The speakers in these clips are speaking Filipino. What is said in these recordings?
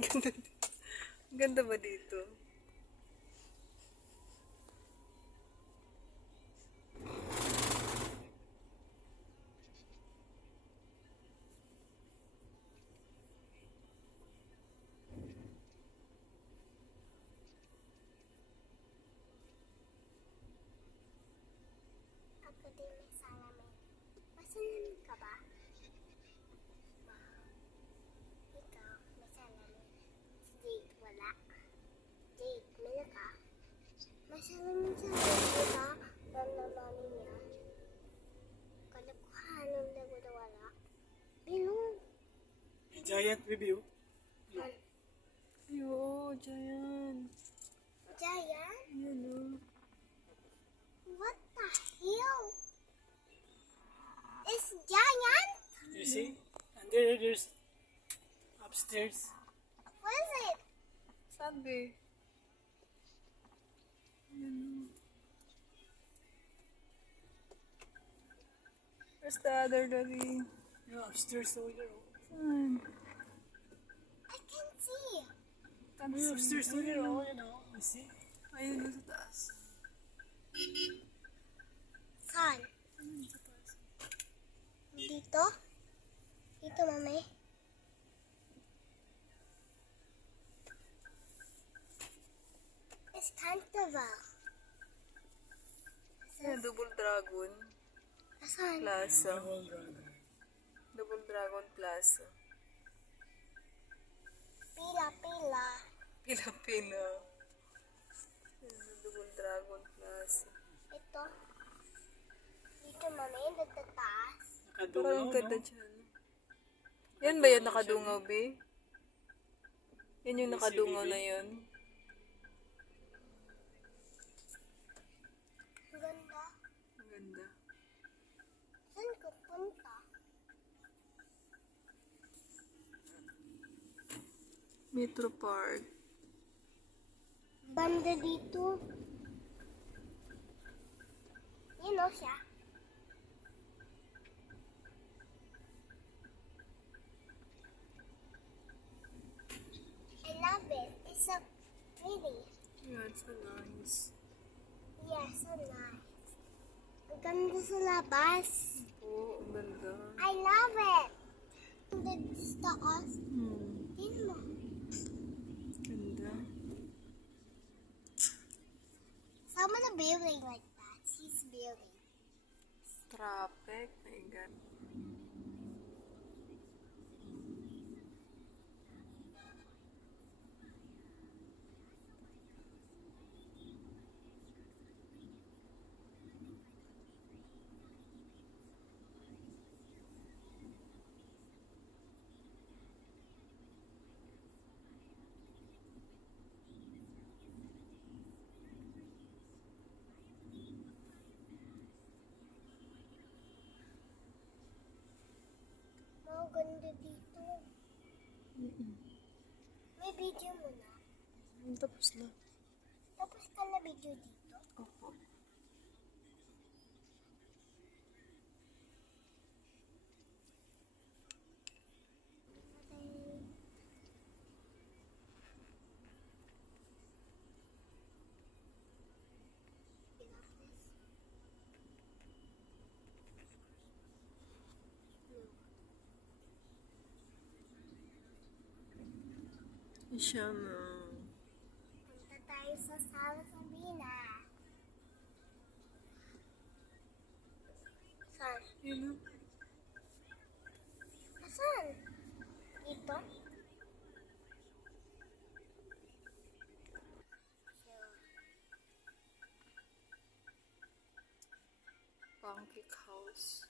Ganda, ganda ba dito? Ako din may salamin. Masalamin ka ba? Wow. Ikaw, may salamin. Si Jade, wala. Jade, may ka? May salamin siya. Diba? Alam na mami niya. Kalokohan ang lago na wala. Bilong. Giant review. Ayo, giant. Giant? Yan o. What the hell? It's giant? You see? And there's upstairs. What is it? Sabi. Yan o. Where's the other daddy? Yeah, upstairs over there. Saan? I can see. Yeah, upstairs over there. Oh, you know. You see? Ayun na sa taas. Saan? Ayun sa taas. Dito? Dito, mami. It's Cantaval. Yan, Double Dragon Saan? Plaza. Double dragon. Double Dragon Plaza. Pila-pila. Pila-pila. Yan, Double Dragon Plaza. Ito. Dito, mami. Nagtataas. Parang ang Nakadungaw, ganda no? dyan. Yan ba yan nakadungaw, be? Yan yung nakadungaw na yun. Ang ganda. Ang ganda. Saan ka punta? Metro Park. Banda dito. Yun o siya. I love it. It's so pretty. Yeah, it's so nice. Yeah, so nice. Ang ganda sa labas. Oo, ang ganda. I love it. Ang ganda sa taas. Tingnan mo. Ganda. Someone building like that. She's building. Traffic. My God. Mga ganda dito. May video mo na. Tapos na. Tapos ka na video dito. Opo. Siya na. Punta tayo sa Sala Sabina. Saan? Yun o. Saan? Dito? Pancake House.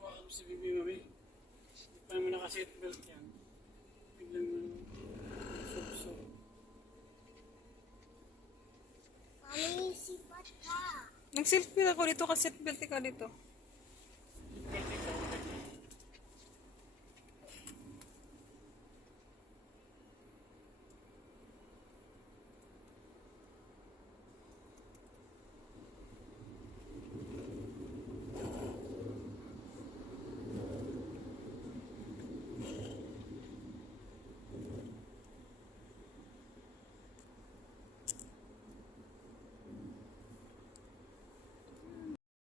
Wow, si Bibi, mami. Hindi pa naman naka-seatbelt yan. Biglang sub-sub. Mami, sipat ka. Nag-selfie ako dito kasi seatbelt ka dito.